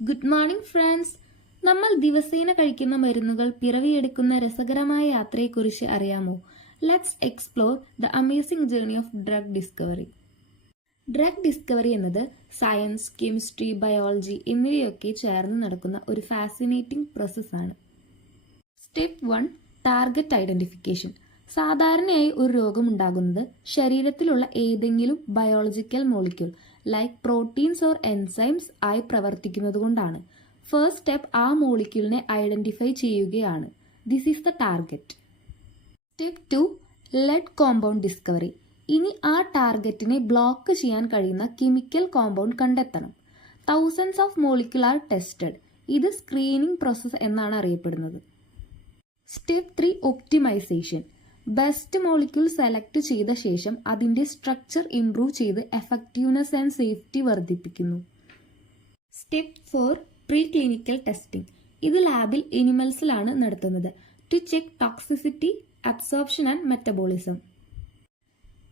Good morning friends. നമ്മൾ ദിവസേന കഴിക്കുന്ന മരുന്നുകൾ പിറവിയെടുക്കുന്ന രസകരമായ യാത്രയെക്കുറിച്ച് അറിയാമോ? Let's explore the amazing journey of drug discovery. Drug discovery എന്നത് സയൻസ്, കെമിസ്ട്രി, ബയോളജി എന്നിവയൊക്കെ ചേർന്ന് നടക്കുന്ന ഒരു ഫാസിനേറ്റിംഗ് പ്രോസസ്സാണ്. Step 1, target identification. സാധാരണയായി ഒരു രോഗമുണ്ടാകുന്നത് ശരീരത്തിലുള്ള ഏതെങ്കിലും biological molecule like proteins or enzymes ആയി പ്രവർത്തിക്കുന്നതുകൊണ്ടാണ്. ഫസ്റ്റ് സ്റ്റെപ്പ് ആ മോളിക്യൂളിനെ ഐഡന്റിഫൈ ചെയ്യുകയാണ്. This is the target. Step 2, lead compound discovery. ഇനി ആ ടാർഗറ്റിനെ ബ്ലോക്ക് ചെയ്യാൻ കഴിയുന്ന കെമിക്കൽ കോമ്പൗണ്ട് കണ്ടെത്തണം. Thousands of molecule are tested. ഇത് സ്ക്രീനിംഗ് പ്രോസസ് എന്നാണ് അറിയപ്പെടുന്നത്. Step 3, optimization. Best molecule select ചെയ്ത ശേഷം അതിന്റെ സ്ട്രക്ചർ ഇംപ്രൂവ് ചെയ്ത് എഫക്റ്റീവ്നെസ് ആൻഡ് സേഫ്റ്റി വർദ്ധിപ്പിക്കുന്നു. Step 4, preclinical testing. ഇത് ലാബിൽ എനിമൽസിലാണ് നടത്തുന്നത് to check toxicity, absorption and metabolism.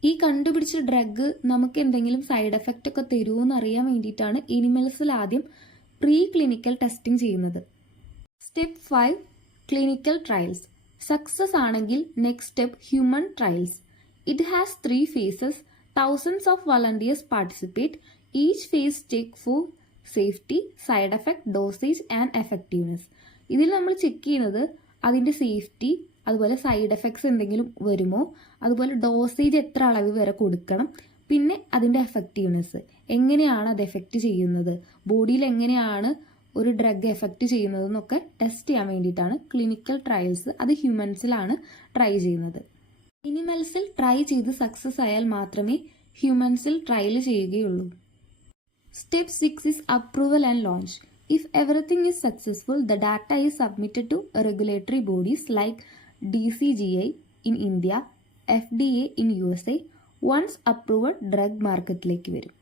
ഈ കണ്ടുപിടിച്ച ഡ്രഗ് നമുക്ക് എന്തെങ്കിലും സൈഡ് എഫക്റ്റ് ഒക്കെ തരുമോ എന്ന് അറിയാൻ വേണ്ടിയിട്ടാണ് എനിമൽസിൽ ആദ്യം പ്രീ ക്ലിനിക്കൽ ടെസ്റ്റിംഗ് ചെയ്യുന്നത്. Step 5, clinical trials. സക്സസ് ആണെങ്കിൽ next step human trials. It has 3 phases. Thousands of volunteers participate. Each phase check for safety, side effect, dosage and effectiveness. ഇതിൽ നമ്മൾ ചെക്ക് ചെയ്യുന്നത് അതിൻ്റെ സേഫ്റ്റി, അതുപോലെ സൈഡ് എഫക്ട്സ് എന്തെങ്കിലും വരുമോ, അതുപോലെ ഡോസേജ് എത്ര അളവ് വരെ കൊടുക്കണം, പിന്നെ അതിൻ്റെ എഫക്റ്റീവ്നെസ് എങ്ങനെയാണ് അത് എഫക്റ്റ് ചെയ്യുന്നത്, ബോഡിയിൽ എങ്ങനെയാണ് ഒരു ഡ്രഗ് എഫക്റ്റ് ചെയ്യുന്നതെന്നൊക്കെ ടെസ്റ്റ് ചെയ്യാൻ വേണ്ടിയിട്ടാണ് ക്ലിനിക്കൽ ട്രയൽസ്. അത് ഹ്യൂമൻസിലാണ് ട്രൈ ചെയ്യുന്നത്. എനിമൽസിൽ ട്രൈ ചെയ്ത് സക്സസ് ആയാൽ മാത്രമേ ഹ്യൂമൻസിൽ ട്രയൽ ചെയ്യുകയുള്ളൂ. Step 6 is approval and launch. If everything is successful, the data is submitted to regulatory bodies like DCGI in India, FDA in USA. Once approved, drug മാർക്കറ്റിലേക്ക് വരും.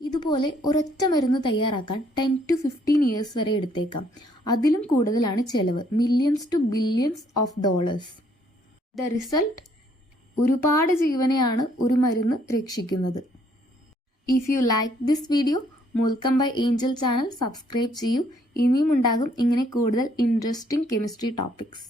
ഇതുപോലെ ഒരൊറ്റ മരുന്ന് തയ്യാറാക്കാൻ 10 to 15 years വരെ എടുത്തേക്കാം. അതിലും കൂടുതലാണ് ചെലവ്, millions to billions of dollars. The result, ഒരുപാട് ജീവനെയാണ് ഒരു മരുന്ന് രക്ഷിക്കുന്നത്. If you like this video, മുൽക്കം ബൈ ഏഞ്ചൽ ചാനൽ സബ്സ്ക്രൈബ് ചെയ്യൂ. ഇനിയും ഉണ്ടാകും ഇങ്ങനെ കൂടുതൽ ഇൻട്രസ്റ്റിംഗ് കെമിസ്ട്രി ടോപ്പിക്സ്.